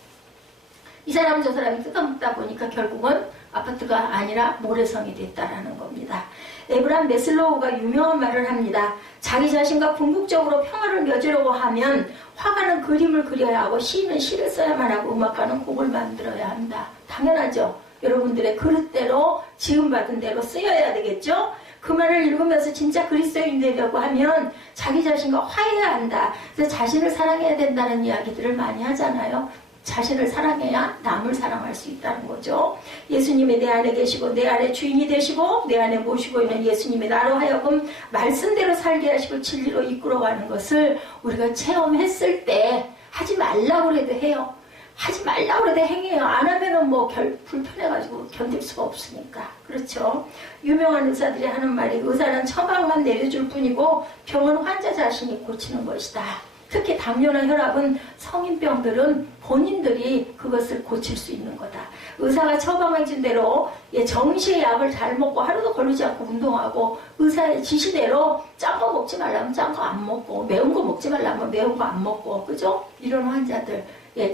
이 사람 저 사람이 뜯어먹다 보니까 결국은 아파트가 아니라 모래성이 됐다라는 겁니다. 에브람 메슬로우가 유명한 말을 합니다. 자기 자신과 궁극적으로 평화를 맺으려고 하면 화가는 그림을 그려야 하고 시인은 시를 써야만 하고 음악가는 곡을 만들어야 한다. 당연하죠. 여러분들의 그릇대로 지음받은 대로 쓰여야 되겠죠. 그 말을 읽으면서 진짜 그리스도인 되려고 하면 자기 자신과 화해해야 한다. 그래서 자신을 사랑해야 된다는 이야기들을 많이 하잖아요. 자신을 사랑해야 남을 사랑할 수 있다는 거죠. 예수님이 내 안에 계시고 내 안에 주인이 되시고 내 안에 모시고 있는 예수님이 나로 하여금 말씀대로 살게 하시고 진리로 이끌어가는 것을 우리가 체험했을 때 하지 말라고 해도 해요. 하지 말라고 해도 행해요. 안 하면은 뭐 불편해가지고 견딜 수가 없으니까. 그렇죠. 유명한 의사들이 하는 말이 의사는 처방만 내려줄 뿐이고 병은 환자 자신이 고치는 것이다. 특히 당뇨나 혈압은 성인병들은 본인들이 그것을 고칠 수 있는 거다. 의사가 처방해준 대로 정시의 약을 잘 먹고 하루도 걸리지 않고 운동하고 의사의 지시대로 짠 거 먹지 말라면 짠 거 안 먹고 매운 거 먹지 말라면 매운 거 안 먹고 그죠? 이런 환자들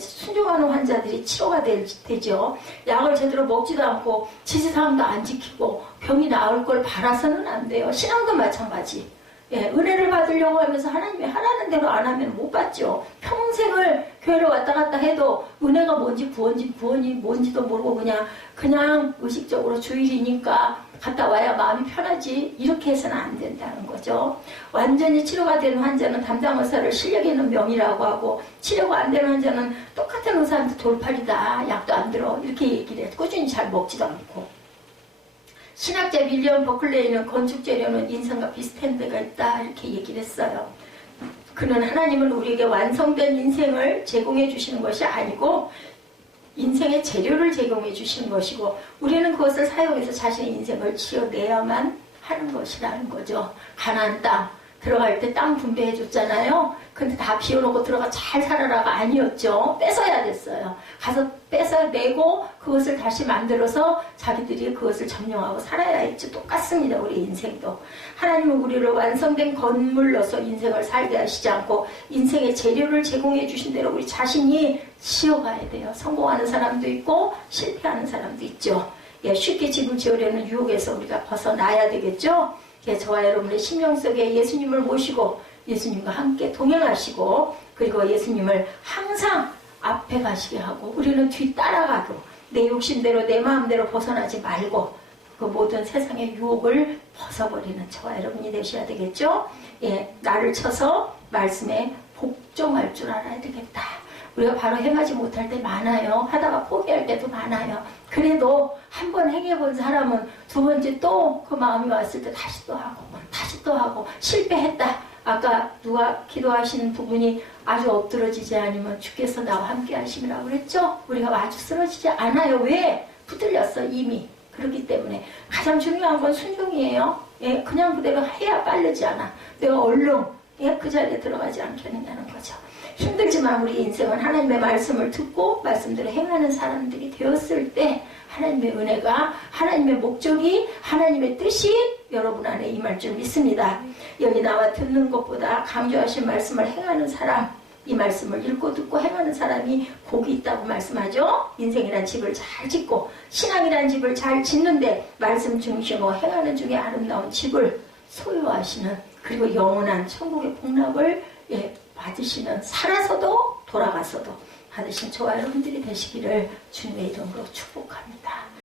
순종하는 환자들이 치료가 되죠. 약을 제대로 먹지도 않고 지시사항도 안 지키고 병이 나을 걸 바라서는 안 돼요. 신앙도 마찬가지. 은혜를 받으려고 하면서 하나님이 하라는 대로 안 하면 못 받죠. 평생을 교회를 왔다 갔다 해도 은혜가 뭔지 구원이 뭔지도 모르고 그냥 의식적으로 주일이니까 갔다 와야 마음이 편하지 이렇게 해서는 안 된다는 거죠. 완전히 치료가 된 환자는 담당 의사를 실력 있는 명의라고 하고 치료가 안 되는 환자는 똑같은 의사한테 돌팔이다. 약도 안 들어. 이렇게 얘기를 해서 꾸준히 잘 먹지도 않고. 신학자 윌리엄 버클레이는 건축 재료는 인생과 비슷한 데가 있다 이렇게 얘기를 했어요. 그는 하나님은 우리에게 완성된 인생을 제공해 주시는 것이 아니고 인생의 재료를 제공해 주시는 것이고 우리는 그것을 사용해서 자신의 인생을 지어내야만 하는 것이라는 거죠. 가나안 땅 들어갈 때 땅 분배해 줬잖아요. 근데 다 비워놓고 들어가 잘 살아라가 아니었죠. 뺏어야 됐어요. 가서 뺏어내고 그것을 다시 만들어서 자기들이 그것을 점령하고 살아야 했죠. 똑같습니다. 우리 인생도. 하나님은 우리를 완성된 건물로서 인생을 살게 하시지 않고 인생의 재료를 제공해 주신 대로 우리 자신이 지어가야 돼요. 성공하는 사람도 있고 실패하는 사람도 있죠. 쉽게 집을 지으려는 유혹에서 우리가 벗어나야 되겠죠. 저와 여러분의 심령 속에 예수님을 모시고 예수님과 함께 동행하시고 그리고 예수님을 항상 앞에 가시게 하고 우리는 뒤 따라가고 내 욕심대로 내 마음대로 벗어나지 말고 그 모든 세상의 유혹을 벗어버리는 저와 여러분이 되셔야 되겠죠. 나를 쳐서 말씀에 복종할 줄 알아야 되겠다. 우리가 바로 행하지 못할 때 많아요. 하다가 포기할 때도 많아요. 그래도 한 번 행해본 사람은 두 번째 또 그 마음이 왔을 때 다시 또 하고 실패했다. 아까 누가 기도하신 부분이 아주 엎드러지지 않으면 주께서 나와 함께 하심이라고 그랬죠? 우리가 아주 쓰러지지 않아요. 왜? 붙들렸어 이미. 그렇기 때문에 가장 중요한 건 순종이에요. 예, 그냥 그대로 해야 빠르지 않아. 내가 얼른 그 자리에 들어가지 않겠느냐는 거죠. 힘들지만 우리 인생은 하나님의 말씀을 듣고 말씀대로 행하는 사람들이 되었을 때 하나님의 은혜가, 하나님의 목적이, 하나님의 뜻이 여러분 안에 임할 줄 믿습니다. 여기 나와 듣는 것보다 강조하신 말씀을 행하는 사람, 이 말씀을 읽고 듣고 행하는 사람이 복이 있다고 말씀하죠. 인생이란 집을 잘 짓고 신앙이란 집을 잘 짓는데 말씀 중심으로 행하는 중에 아름다운 집을 소유하시는, 그리고 영원한 천국의 복락을 받으시는, 살아서도 돌아가서도 받으신 저와 여러분들이 되시기를 주님의 이름으로 축복합니다.